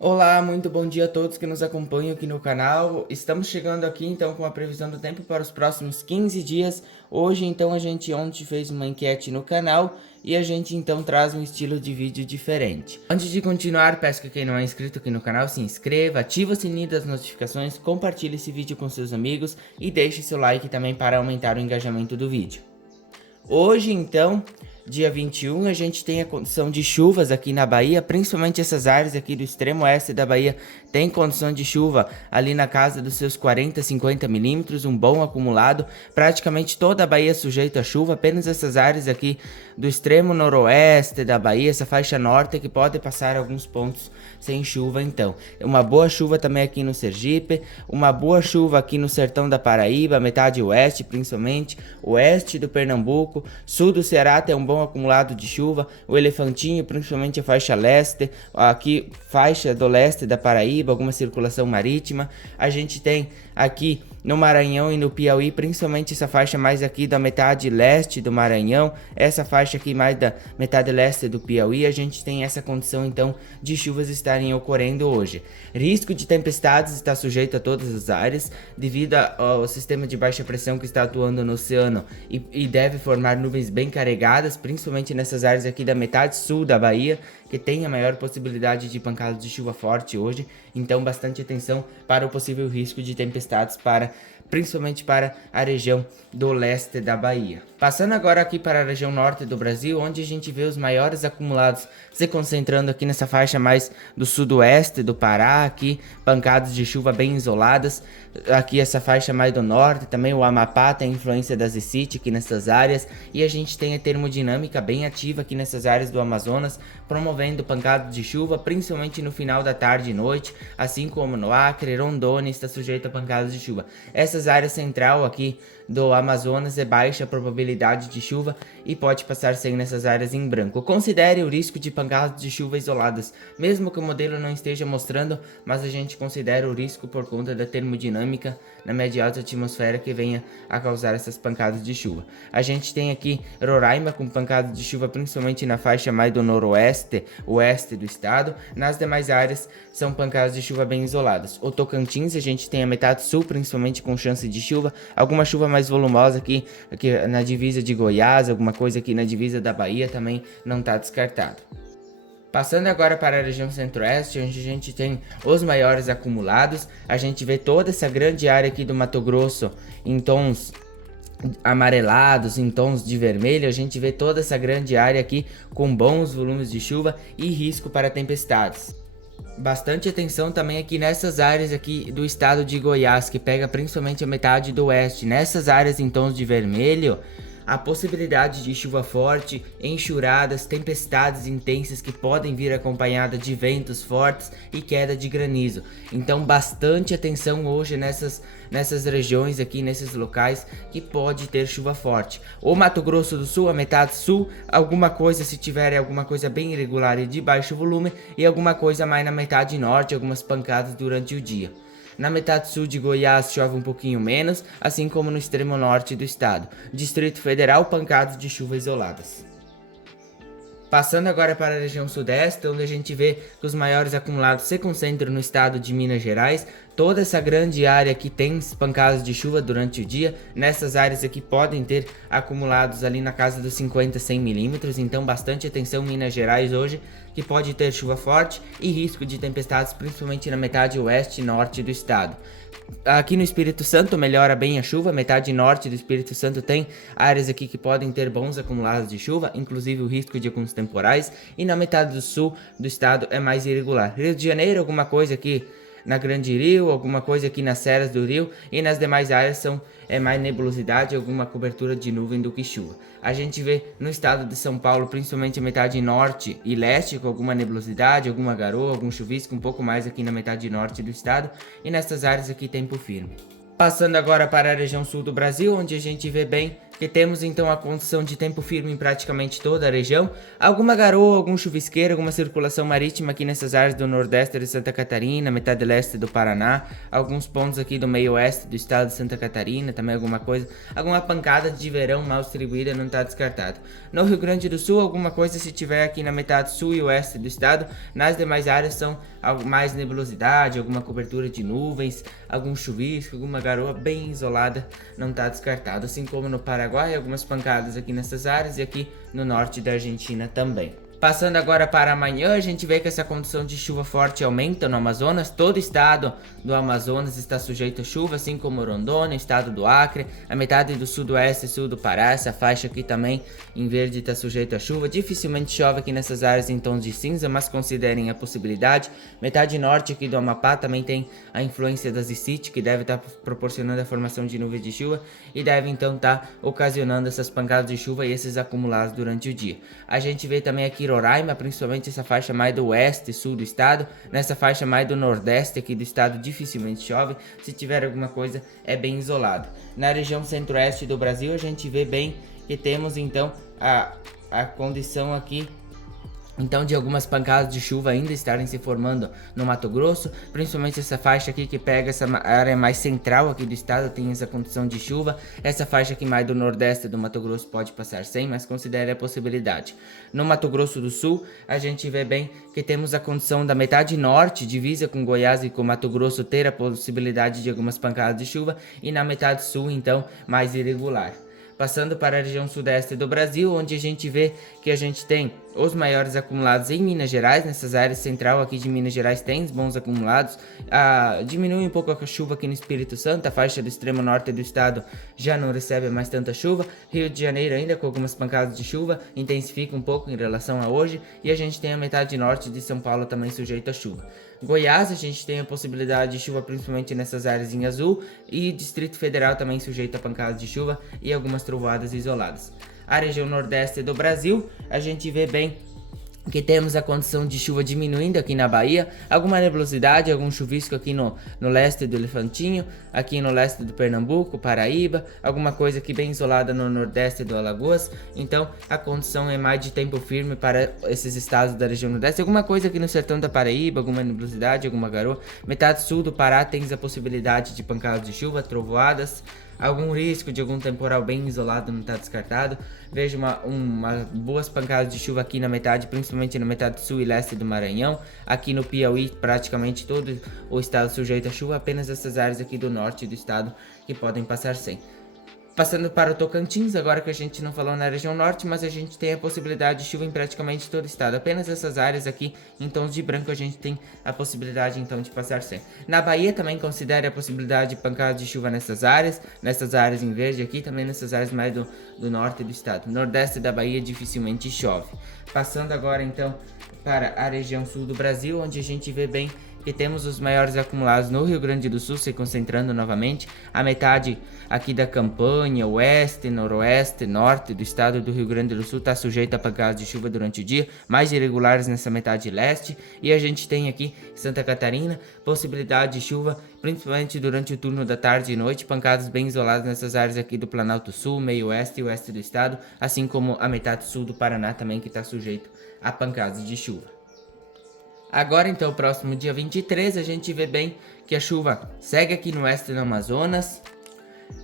Olá, muito bom dia a todos que nos acompanham aqui no canal. Estamos chegando aqui então com a previsão do tempo para os próximos 15 dias. Hoje então a gente ontem fez uma enquete no canal e a gente então traz um estilo de vídeo diferente. Antes de continuar, peço que quem não é inscrito aqui no canal se inscreva, ative o sininho das notificações, compartilhe esse vídeo com seus amigos e deixe seu like também para aumentar o engajamento do vídeo. Hoje, então, dia 21, a gente tem a condição de chuvas aqui na Bahia, principalmente essas áreas aqui do extremo oeste da Bahia tem condição de chuva ali na casa dos seus 40, 50 milímetros, um bom acumulado. Praticamente toda a Bahia é sujeita a chuva, apenas essas áreas aqui do extremo noroeste da Bahia, essa faixa norte que pode passar alguns pontos sem chuva então. Uma boa chuva também aqui no Sergipe, uma boa chuva aqui no sertão da Paraíba, metade oeste principalmente, oeste do Pernambuco, sul do Ceará tem um bom acumulado de chuva, o Elefantinho, principalmente a faixa leste, aqui faixa do leste da Paraíba, alguma circulação marítima. A gente tem aqui no Maranhão e no Piauí, principalmente essa faixa mais aqui da metade leste do Maranhão, essa faixa aqui mais da metade leste do Piauí, a gente tem essa condição então de chuvas estarem ocorrendo hoje. Risco de tempestades está sujeito a todas as áreas, devido ao sistema de baixa pressão que está atuando no oceano e deve formar nuvens bem carregadas, principalmente nessas áreas aqui da metade sul da Bahia, que tem a maior possibilidade de pancadas de chuva forte hoje, então bastante atenção para o possível risco de tempestades principalmente para a região do leste da Bahia. Passando agora aqui para a região norte do Brasil, onde a gente vê os maiores acumulados se concentrando aqui nessa faixa mais do sudoeste do Pará, aqui pancadas de chuva bem isoladas, aqui essa faixa mais do norte, também o Amapá tem influência da zecite aqui nessas áreas, e a gente tem a termodinâmica bem ativa aqui nessas áreas do Amazonas, promovendo pancadas de chuva, principalmente no final da tarde e noite, assim como no Acre, Rondônia está sujeito a pancadas de chuva. Essas áreas central aqui do Amazonas é baixa a probabilidade de chuva e pode passar sem nessas áreas em branco. Considere o risco de pancadas de chuva isoladas, mesmo que o modelo não esteja mostrando, mas a gente considera o risco por conta da termodinâmica na média alta atmosfera que venha a causar essas pancadas de chuva. A gente tem aqui Roraima com pancadas de chuva principalmente na faixa mais do noroeste, oeste do estado. Nas demais áreas são pancadas de chuva bem isoladas. O Tocantins a gente tem a metade sul principalmente com chance de chuva, alguma chuva mais volumosa aqui na divisa de Goiás, alguma coisa aqui na divisa da Bahia também não está descartado. Passando agora para a região centro-oeste, onde a gente tem os maiores acumulados, a gente vê toda essa grande área aqui do Mato Grosso em tons amarelados, em tons de vermelho, a gente vê toda essa grande área aqui com bons volumes de chuva e risco para tempestades. Bastante atenção também aqui nessas áreas aqui do estado de Goiás, que pega principalmente a metade do oeste. Nessas áreas em tons de vermelho, a possibilidade de chuva forte, enxurradas, tempestades intensas que podem vir acompanhada de ventos fortes e queda de granizo. Então bastante atenção hoje nessas regiões aqui, nesses locais que pode ter chuva forte. O Mato Grosso do Sul, a metade sul, alguma coisa se tiver alguma coisa bem irregular e de baixo volume, e alguma coisa mais na metade norte, algumas pancadas durante o dia. Na metade sul de Goiás chove um pouquinho menos, assim como no extremo norte do estado. Distrito Federal, pancadas de chuva isoladas. Passando agora para a região sudeste, onde a gente vê que os maiores acumulados se concentram no estado de Minas Gerais. Toda essa grande área aqui tem pancadas de chuva durante o dia. Nessas áreas aqui podem ter acumulados ali na casa dos 50, 100 milímetros. Então bastante atenção Minas Gerais hoje, que pode ter chuva forte e risco de tempestades, principalmente na metade oeste e norte do estado. Aqui no Espírito Santo melhora bem a chuva, metade norte do Espírito Santo tem áreas aqui que podem ter bons acumulados de chuva, inclusive o risco de alguns temporais, e na metade do sul do estado é mais irregular. Rio de Janeiro, alguma coisa aqui na Grande Rio, alguma coisa aqui nas serras do Rio, e nas demais áreas é mais nebulosidade, alguma cobertura de nuvem do que chuva. A gente vê no estado de São Paulo, principalmente a metade norte e leste, com alguma nebulosidade, alguma garoa, algum chuvisco, um pouco mais aqui na metade norte do estado, e nessas áreas aqui tempo firme. Passando agora para a região sul do Brasil, onde a gente vê bem que temos então a condição de tempo firme em praticamente toda a região, alguma garoa, algum chuvisqueiro, alguma circulação marítima aqui nessas áreas do nordeste de Santa Catarina, metade leste do Paraná, alguns pontos aqui do meio oeste do estado de Santa Catarina, também alguma pancada de verão mal distribuída não está descartado. No Rio Grande do Sul, alguma coisa se tiver aqui na metade sul e oeste do estado, nas demais áreas são mais nebulosidade, alguma cobertura de nuvens, algum chuvisco, alguma garoa bem isolada, não está descartado, assim como no Paraguai, algumas pancadas aqui nessas áreas e aqui no norte da Argentina também. Passando agora para amanhã, a gente vê que essa condição de chuva forte aumenta no Amazonas. Todo o estado do Amazonas está sujeito a chuva, assim como Rondônia, o estado do Acre, a metade do sudoeste e sul do Pará. Essa faixa aqui também em verde está sujeito a chuva. Dificilmente chove aqui nessas áreas em tons de cinza, mas considerem a possibilidade. Metade norte aqui do Amapá também tem a influência das ICIT, que deve estar proporcionando a formação de nuvens de chuva e deve então estar ocasionando essas pancadas de chuva e esses acumulados durante o dia. A gente vê também aqui Roraima, principalmente essa faixa mais do oeste e sul do estado. Nessa faixa mais do nordeste aqui do estado dificilmente chove, se tiver alguma coisa é bem isolado. Na região centro-oeste do Brasil a gente vê bem que temos então a condição aqui então de algumas pancadas de chuva ainda estarem se formando no Mato Grosso, principalmente essa faixa aqui que pega essa área mais central aqui do estado, tem essa condição de chuva. Essa faixa aqui mais do nordeste do Mato Grosso pode passar sem, mas considere a possibilidade. No Mato Grosso do Sul, a gente vê bem que temos a condição da metade norte, divisa com Goiás e com Mato Grosso, ter a possibilidade de algumas pancadas de chuva, e na metade sul, então, mais irregular. Passando para a região sudeste do Brasil, onde a gente vê que a gente tem os maiores acumulados em Minas Gerais. Nessas áreas central aqui de Minas Gerais tem bons acumulados. Diminui um pouco a chuva aqui no Espírito Santo, a faixa do extremo norte do estado já não recebe mais tanta chuva. Rio de Janeiro ainda com algumas pancadas de chuva, intensifica um pouco em relação a hoje, e a gente tem a metade norte de São Paulo também sujeito a chuva. Goiás, a gente tem a possibilidade de chuva principalmente nessas áreas em azul, e Distrito Federal também sujeito a pancadas de chuva e algumas trovoadas isoladas. A região nordeste do Brasil, a gente vê bem que temos a condição de chuva diminuindo aqui na Bahia, alguma nebulosidade, algum chuvisco aqui no leste do Elefantinho, aqui no leste do Pernambuco, Paraíba, alguma coisa aqui bem isolada no nordeste do Alagoas. Então a condição é mais de tempo firme para esses estados da região nordeste, alguma coisa aqui no sertão da Paraíba, alguma nebulosidade, alguma garoa. Metade sul do Pará tem a possibilidade de pancadas de chuva, trovoadas, algum risco de algum temporal bem isolado não está descartado. Vejo boas pancadas de chuva aqui na metade, principalmente na metade sul e leste do Maranhão. Aqui no Piauí, praticamente todo o estado sujeito a chuva, apenas essas áreas aqui do norte do estado que podem passar sem. Passando para o Tocantins, agora que a gente não falou na região norte, mas a gente tem a possibilidade de chuva em praticamente todo o estado. Apenas essas áreas aqui em tons de branco a gente tem a possibilidade então de passar sem. Na Bahia também considere a possibilidade de pancadas de chuva nessas áreas em verde aqui, também nessas áreas mais do norte do estado. Nordeste da Bahia dificilmente chove. Passando agora então para a região sul do Brasil, onde a gente vê bem que temos os maiores acumulados no Rio Grande do Sul se concentrando novamente. A metade aqui da campanha, oeste, noroeste, norte do estado do Rio Grande do Sul está sujeita a pancadas de chuva durante o dia, mais irregulares nessa metade leste. E a gente tem aqui Santa Catarina, possibilidade de chuva, principalmente durante o turno da tarde e noite, pancadas bem isoladas nessas áreas aqui do Planalto Sul, meio oeste e oeste do estado, assim como a metade sul do Paraná também, que está sujeito a pancadas de chuva. Agora então, próximo dia 23, a gente vê bem que a chuva segue aqui no oeste do Amazonas,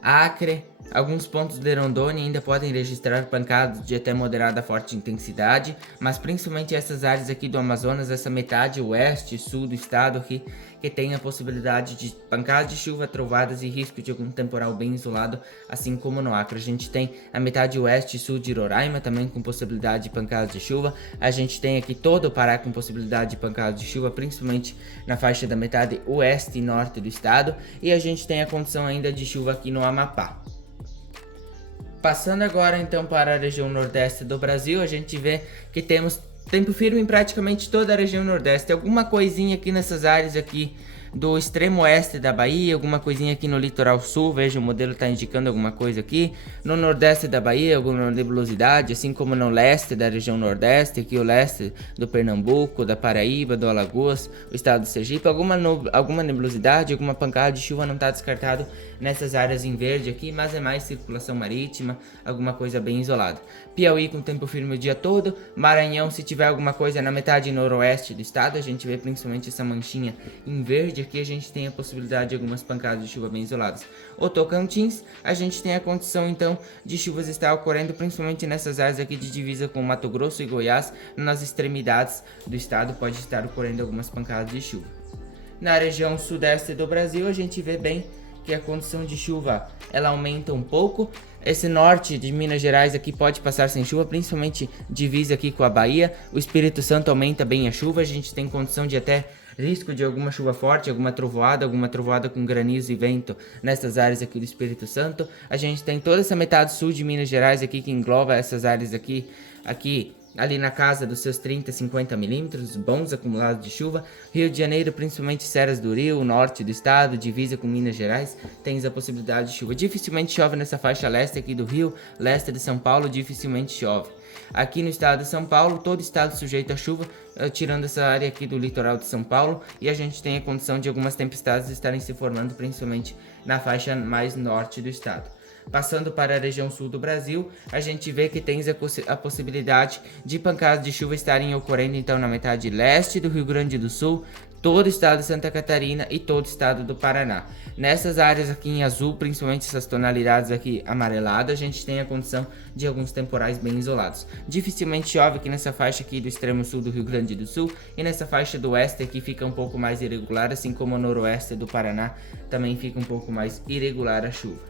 Acre, alguns pontos de Rondônia ainda podem registrar pancadas de até moderada a forte intensidade, mas principalmente essas áreas aqui do Amazonas, essa metade oeste e sul do estado aqui, que tem a possibilidade de pancadas de chuva, trovadas e risco de algum temporal bem isolado, assim como no Acre. A gente tem a metade oeste e sul de Roraima também com possibilidade de pancadas de chuva. A gente tem aqui todo o Pará com possibilidade de pancadas de chuva, principalmente na faixa da metade oeste e norte do estado. E a gente tem a condição ainda de chuva aqui no Amapá. Passando agora então para a região nordeste do Brasil, a gente vê que temos tempo firme em praticamente toda a região nordeste. Alguma coisinha aqui nessas áreas aqui do extremo oeste da Bahia, alguma coisinha aqui no litoral sul, veja o modelo está indicando alguma coisa aqui. No nordeste da Bahia, alguma nebulosidade, assim como no leste da região nordeste, aqui o leste do Pernambuco, da Paraíba, do Alagoas, o estado do Sergipe, alguma nebulosidade, alguma pancada de chuva não está descartado nessas áreas em verde aqui, mas é mais circulação marítima, alguma coisa bem isolada. Piauí com tempo firme o dia todo, Maranhão se tiver alguma coisa na metade noroeste do estado, a gente vê principalmente essa manchinha em verde aqui, a gente tem a possibilidade de algumas pancadas de chuva bem isoladas. O Tocantins, a gente tem a condição então de chuvas estar ocorrendo principalmente nessas áreas aqui de divisa com Mato Grosso e Goiás, nas extremidades do estado pode estar ocorrendo algumas pancadas de chuva. Na região sudeste do Brasil, a gente vê bem que a condição de chuva ela aumenta um pouco. Esse norte de Minas Gerais aqui pode passar sem chuva, principalmente divisa aqui com a Bahia. O Espírito Santo aumenta bem a chuva, a gente tem condição de até risco de alguma chuva forte, alguma trovoada com granizo e vento nessas áreas aqui do Espírito Santo. A gente tem toda essa metade sul de Minas Gerais aqui que engloba essas áreas aqui ali na casa dos seus 30, 50 milímetros, bons acumulados de chuva. Rio de Janeiro, principalmente Serras do Rio, norte do estado, divisa com Minas Gerais, tem a possibilidade de chuva. Dificilmente chove nessa faixa leste aqui do Rio, leste de São Paulo, dificilmente chove. Aqui no estado de São Paulo, todo estado sujeito a chuva, tirando essa área aqui do litoral de São Paulo, e a gente tem a condição de algumas tempestades estarem se formando, principalmente na faixa mais norte do estado. Passando para a região sul do Brasil, a gente vê que tem a possibilidade de pancadas de chuva estarem ocorrendo então na metade leste do Rio Grande do Sul, todo o estado de Santa Catarina e todo o estado do Paraná. Nessas áreas aqui em azul, principalmente essas tonalidades aqui amareladas, a gente tem a condição de alguns temporais bem isolados. Dificilmente chove aqui nessa faixa aqui do extremo sul do Rio Grande do Sul, e nessa faixa do oeste aqui fica um pouco mais irregular, assim como o noroeste do Paraná também fica um pouco mais irregular a chuva.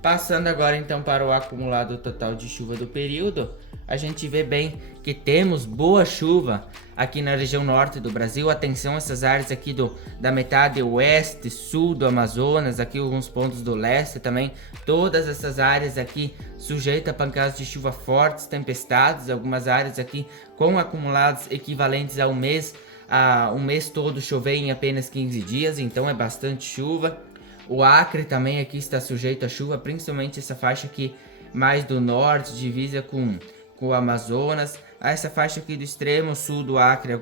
Passando agora então para o acumulado total de chuva do período, a gente vê bem que temos boa chuva aqui na região norte do Brasil. Atenção a essas áreas aqui da metade oeste, sul do Amazonas, aqui alguns pontos do leste também. Todas essas áreas aqui sujeitas a pancadas de chuva fortes, tempestades, algumas áreas aqui com acumulados equivalentes a um mês todo chover em apenas 15 dias, então é bastante chuva. O Acre também aqui está sujeito a chuva, principalmente essa faixa aqui mais do norte, divisa com o Amazonas. Essa faixa aqui do extremo sul do Acre,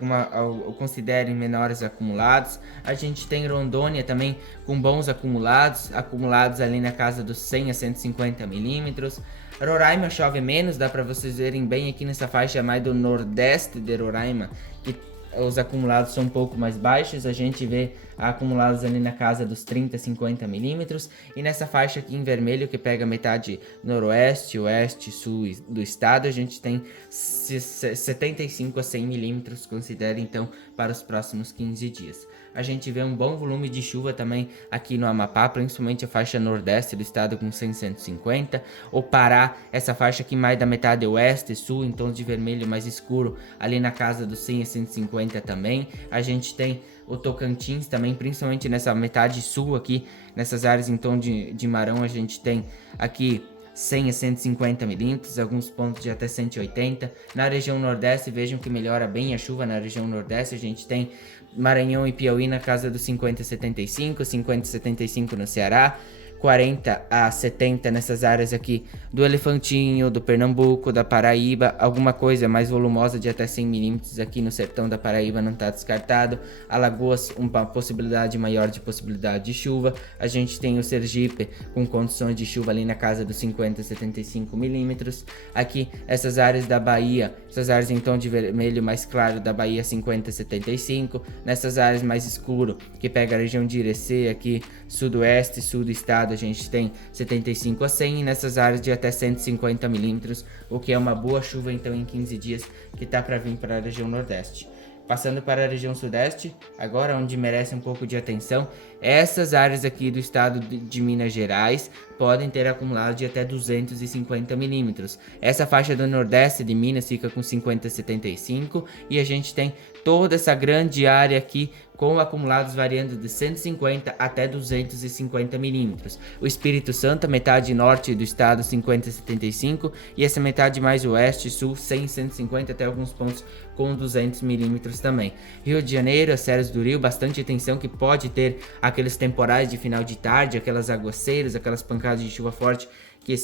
considerem menores acumulados. A gente tem Rondônia também com bons acumulados ali na casa dos 100 a 150 milímetros. Roraima chove menos, dá para vocês verem bem aqui nessa faixa mais do nordeste de Roraima, que os acumulados são um pouco mais baixos, a gente vê acumulados ali na casa dos 30, 50 milímetros, e nessa faixa aqui em vermelho que pega metade noroeste, oeste, sul do estado, a gente tem 75 a 100 milímetros, considere então para os próximos 15 dias. A gente vê um bom volume de chuva também aqui no Amapá, principalmente a faixa nordeste do estado com 100, 150. O Pará, essa faixa aqui mais da metade oeste, sul, em tons de vermelho mais escuro, ali na casa dos 100 a 150 também. A gente tem o Tocantins também, principalmente nessa metade sul aqui, nessas áreas em tom de marrom, a gente tem aqui 100 a 150 milímetros, alguns pontos de até 180. Na região nordeste, vejam que melhora bem a chuva na região nordeste, a gente tem Maranhão e Piauí na casa dos 50 a 75, 50 a 75 no Ceará, 40 a 70 nessas áreas aqui do Elefantinho, do Pernambuco, da Paraíba, alguma coisa mais volumosa de até 100 milímetros aqui no sertão da Paraíba não está descartado. Alagoas, uma possibilidade maior de possibilidade de chuva. A gente tem o Sergipe com condições de chuva ali na casa dos 50 a 75 milímetros. Aqui, essas áreas da Bahia, essas áreas em tom de vermelho mais claro da Bahia, 50 a 75. Nessas áreas mais escuro, que pega a região de Irecê aqui, sudoeste, sul do estado, a gente tem 75 a 100, e nessas áreas de até 150 milímetros, o que é uma boa chuva então em 15 dias que está para vir para a região nordeste. Passando para a região sudeste, agora onde merece um pouco de atenção, essas áreas aqui do estado de Minas Gerais podem ter acumulado de até 250 milímetros. Essa faixa do nordeste de Minas fica com 50 a 75, e a gente tem toda essa grande área aqui com acumulados variando de 150 até 250 milímetros. O Espírito Santo, a metade norte do estado, 50 a 75, e essa metade mais oeste, sul, 100, 150 até alguns pontos com 200 milímetros também. Rio de Janeiro, as Serras do Rio, bastante atenção que pode ter aqueles temporais de final de tarde, aquelas aguaceiras, aquelas pancadas de chuva forte que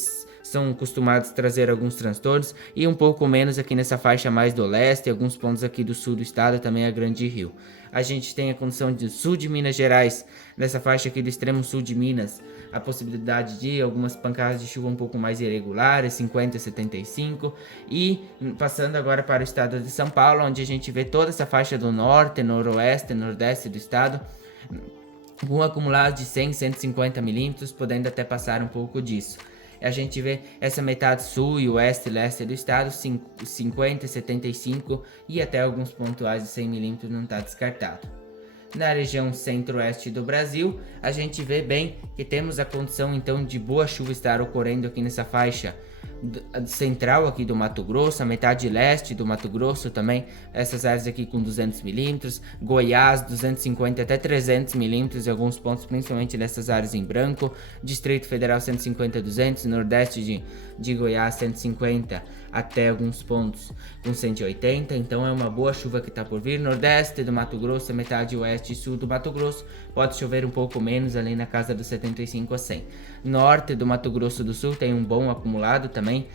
são acostumados a trazer alguns transtornos, e um pouco menos aqui nessa faixa mais do leste e alguns pontos aqui do sul do estado, também a Grande Rio. A gente tem a condição de sul de Minas Gerais, nessa faixa aqui do extremo sul de Minas, a possibilidade de algumas pancadas de chuva um pouco mais irregulares, 50 a 75, e passando agora para o estado de São Paulo, onde a gente vê toda essa faixa do norte, noroeste, nordeste do estado, com acumulados de 100 a 150 milímetros, podendo até passar um pouco disso. A gente vê essa metade sul e oeste e leste do estado, 50, 75 e até alguns pontuais de 100 milímetros não está descartado. Na região centro-oeste do Brasil, a gente vê bem que temos a condição então de boa chuva estar ocorrendo aqui nessa faixa central aqui do Mato Grosso, a metade leste do Mato Grosso também, essas áreas aqui com 200 milímetros, Goiás 250 até 300 milímetros em alguns pontos, principalmente nessas áreas em branco, Distrito Federal 150 a 200, Nordeste de Goiás 150 até alguns pontos com 180, então é uma boa chuva que está por vir. Nordeste do Mato Grosso, a metade oeste e sul do Mato Grosso, pode chover um pouco menos ali na casa dos 75 a 100. Norte do Mato Grosso do Sul tem um bom acumulado também,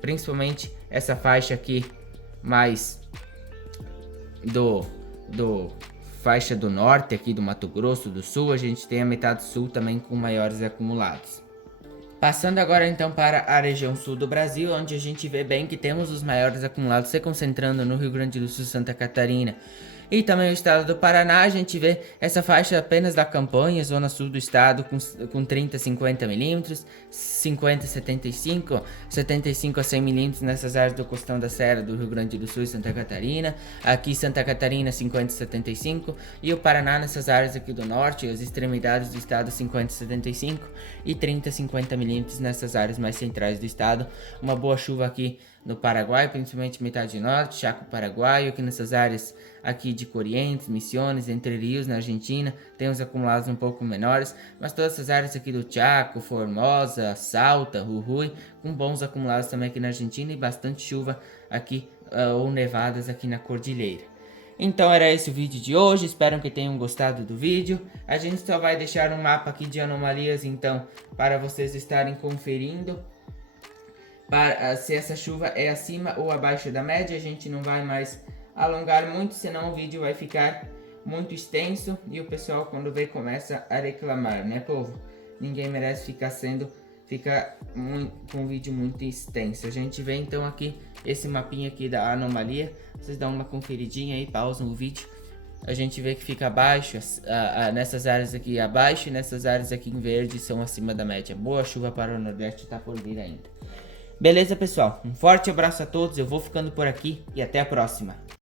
principalmente essa faixa aqui mais do faixa do norte aqui do Mato Grosso do Sul, a gente tem a metade sul também com maiores acumulados. Passando agora então para a região sul do Brasil, onde a gente vê bem que temos os maiores acumulados se concentrando no Rio Grande do Sul, Santa Catarina e também o estado do Paraná. A gente vê essa faixa apenas da campanha, zona sul do estado, com 30 a 50 milímetros, 50 a 75, 75 a 100 milímetros nessas áreas do costão da Serra do Rio Grande do Sul e Santa Catarina. Aqui Santa Catarina 50 a 75 e o Paraná nessas áreas aqui do norte, as extremidades do estado 50 a 75 e 30 a 50 milímetros nessas áreas mais centrais do estado. Uma boa chuva aqui no Paraguai, principalmente metade norte, Chaco Paraguaio, aqui nessas áreas aqui de Corrientes, Misiones, Entre Rios, na Argentina, tem uns acumulados um pouco menores, mas todas essas áreas aqui do Chaco, Formosa, Salta, Jujuy, com bons acumulados também aqui na Argentina e bastante chuva aqui ou nevadas aqui na Cordilheira. Então era esse o vídeo de hoje, espero que tenham gostado do vídeo. A gente só vai deixar um mapa aqui de anomalias então para vocês estarem conferindo. Se essa chuva é acima ou abaixo da média, a gente não vai mais alongar muito, senão o vídeo vai ficar muito extenso e o pessoal quando vê começa a reclamar, né povo? Ninguém merece ficar com um vídeo muito extenso. A gente vê então aqui esse mapinha aqui da anomalia, vocês dão uma conferidinha aí, pausam o vídeo. A gente vê que fica abaixo, nessas áreas aqui abaixo e nessas áreas aqui em verde são acima da média. Boa chuva para o Nordeste, tá por vir ainda. Beleza, pessoal? Um forte abraço a todos, eu vou ficando por aqui e até a próxima.